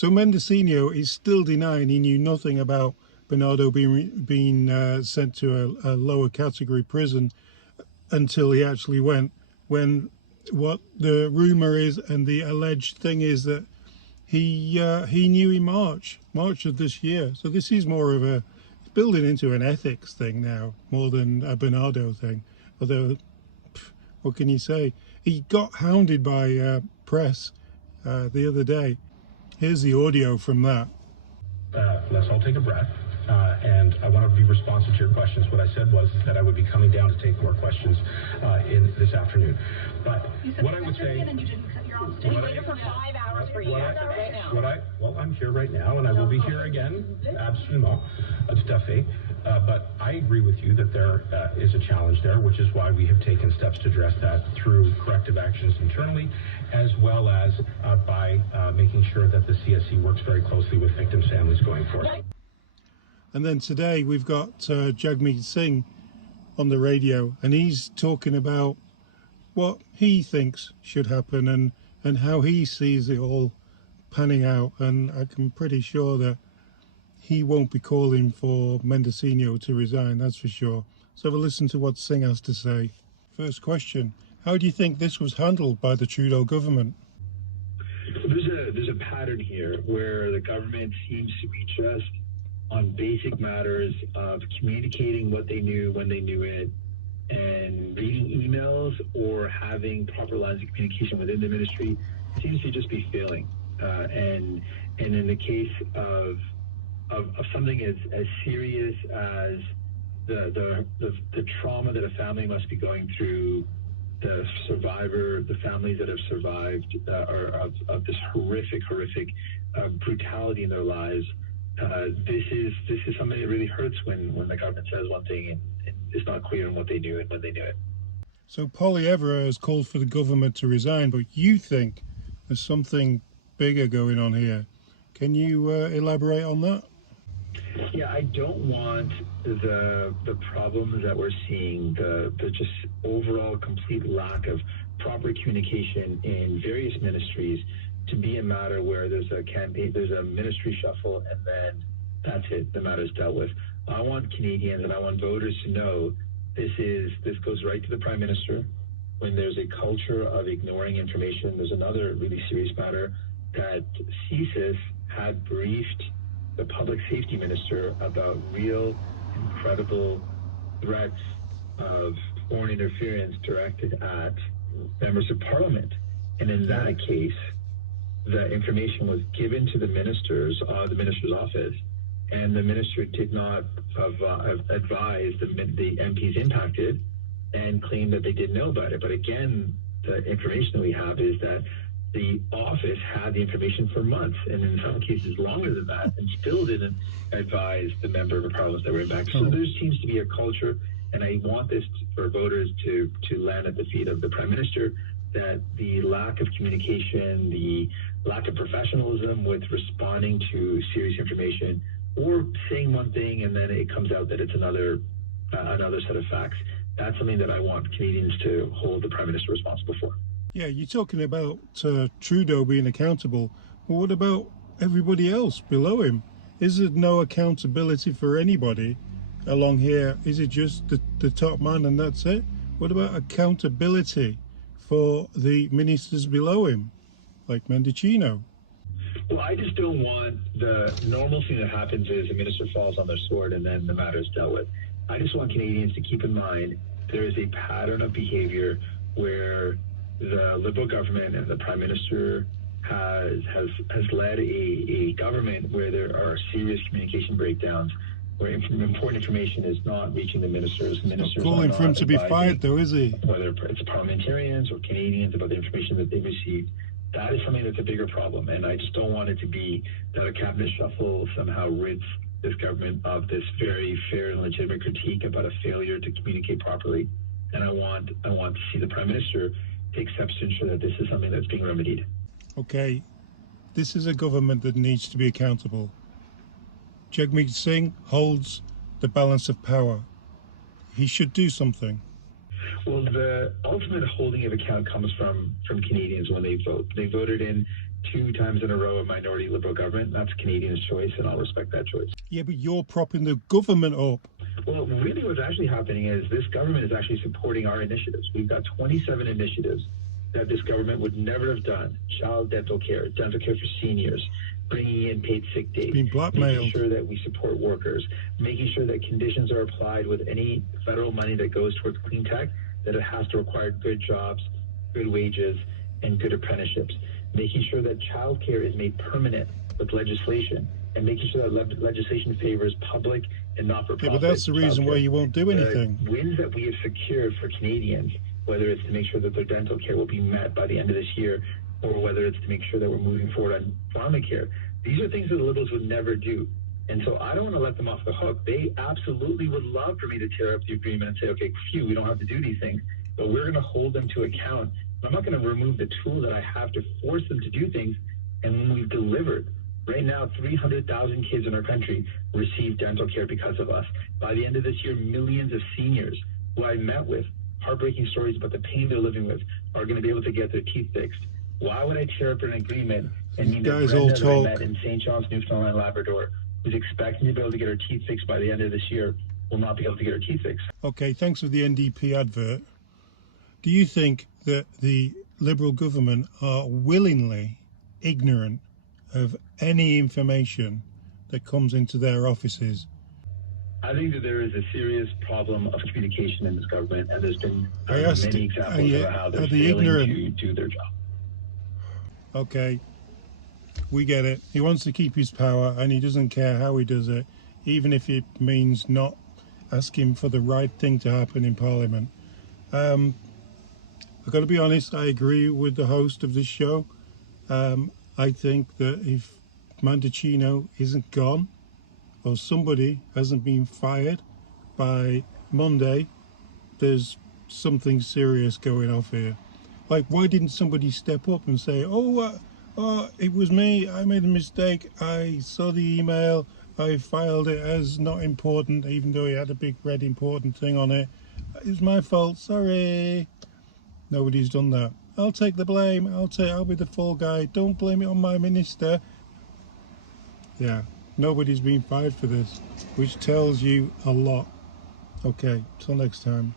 So Mendocino is still denying he knew nothing about Bernardo being sent to a lower category prison until he actually went. When what the rumor is and the alleged thing is that he knew in March of this year. So this is more of a building into an ethics thing now, more than a Bernardo thing. Although, what can you say? He got hounded by press the other day. Here's the audio from that. Let's all take a breath. And I want to be responsive to your questions. What I said was that I would be coming down to take more questions in this afternoin. But what I would say... We waited for 5 hours for you. Right now. Well, I'm here right now, and I will be here again. Absolument. Tout à fait. But I agree with you that there is a challenge there, which is why we have taken steps to address that through corrective actions internally, as well as by making sure that the CSC works very closely with victims' families going forward. And then today we've got Jagmeet Singh on the radio, and he's talking about what he thinks should happen and how he sees it all panning out. And I'm pretty sure that he won't be calling for Mendocino to resign, that's for sure. So have a listen to what Singh has to say. First question, how do you think this was handled by the Trudeau government? There's a pattern here where the government seems to be just on basic matters of communicating what they knew when they knew it, and reading emails or having proper lines of communication within the ministry seems to just be failing. And in the case of something as serious as the trauma that a family must be going through, the families that have survived of this horrific brutality in their lives. This is something that really hurts when the government says one thing and it's not clear on what they do and when they do it. So Poilievre has called for the government to resign, but you think there's something bigger going on here. Can you elaborate on that? Yeah, I don't want the problems that we're seeing, the just overall complete lack of proper communication in various ministries to be a matter where there's a ministry shuffle and then that's it, the matter's dealt with. I want Canadians and I want voters to know this goes right to the Prime Minister. When there's a culture of ignoring information, there's another really serious matter that CSIS had briefed the Public Safety Minister about real, incredible threats of foreign interference directed at members of Parliament. And in that case, the information was given to the minister's office, and the minister did not advise the MPs impacted and claimed that they didn't know about it. But again, the information that we have is that the office had the information for months, and in some cases longer than that, and still didn't advise the member of the parliament that were impacted. So there seems to be a culture, and I want this for voters to land at the feet of the Prime Minister, that the lack of communication, the lack of professionalism with responding to serious information, or saying one thing and then it comes out that it's another set of facts. That's something that I want Canadians to hold the Prime Minister responsible for. Yeah, you're talking about Trudeau being accountable. Well, what about everybody else below him? Is there no accountability for anybody along here? Is it just the top man and that's it? What about accountability for the ministers below him, like Mendocino? Well, I just don't want the normal thing that happens is a minister falls on their sword and then the matter is dealt with. I just want Canadians to keep in mind there is a pattern of behavior where the Liberal government and the Prime Minister has led a government where there are serious communication breakdowns, where important information is not reaching the ministers. Ministers calling for him to be fired, though, is he? Whether it's parliamentarians or Canadians about the information that they've received. That is something that's a bigger problem, and I just don't want it to be that a cabinet shuffle somehow rids this government of this very fair and legitimate critique about a failure to communicate properly. And I want to see the Prime Minister take steps to ensure that this is something that's being remedied. Okay, this is a government that needs to be accountable. Jagmeet Singh holds the balance of power. He should do something. Well, the ultimate holding of account comes from Canadians when they vote. They voted in 2 times in a row a minority Liberal government. That's Canadians' choice, and I'll respect that choice. Yeah, but you're propping the government up. Well, really what's actually happening is this government is actually supporting our initiatives. We've got 27 initiatives that this government would never have done. Child dental care for seniors, bringing in paid sick days, Being blackmailed. making sure that we support workers, making sure that conditions are applied with any federal money that goes towards clean tech, that it has to require good jobs, good wages, and good apprenticeships, making sure that childcare is made permanent with legislation, and making sure that legislation favors public and not-for-profit. Yeah, but that's the reason why you won't do anything. The wins that we have secured for Canadians, whether it's to make sure that their dental care will be met by the end of this year, or whether it's to make sure that we're moving forward on pharmacare, these are things that the Liberals would never do. And so I don't want to let them off the hook. They absolutely would love for me to tear up the agreement and say, okay, phew, we don't have to do these things, but we're going to hold them to account. I'm not going to remove the tool that I have to force them to do things, and when we've delivered. Right now, 300,000 kids in our country receive dental care because of us. By the end of this year, millions of seniors who I met with, heartbreaking stories about the pain they're living with, are going to be able to get their teeth fixed. Why would I tear up an agreement and mean that Brenda that I met in St. John's, Newfoundland and Labrador, who's expecting to be able to get her teeth fixed by the end of this year, will not be able to get her teeth fixed? Okay, thanks for the NDP advert. Do you think that the Liberal government are willingly ignorant of any information that comes into their offices? I think that there is a serious problem of communication in this government, and there's been many examples of how they're failing to do their job. Okay, we get it. He wants to keep his power, and he doesn't care how he does it, even if it means not asking for the right thing to happen in Parliament. I've got to be honest, I agree with the host of this show. I think that if Mendocino isn't gone, or somebody hasn't been fired by Monday, there's something serious going off here. Like, why didn't somebody step up and say, oh, it was me, I made a mistake, I saw the email, I filed it as not important, even though it had a big red important thing on it. It's my fault, sorry. Nobody's done that. I'll take the blame, I'll be the fall guy, don't blame it on my minister. Yeah, nobody's been fired for this, which tells you a lot. Okay, till next time.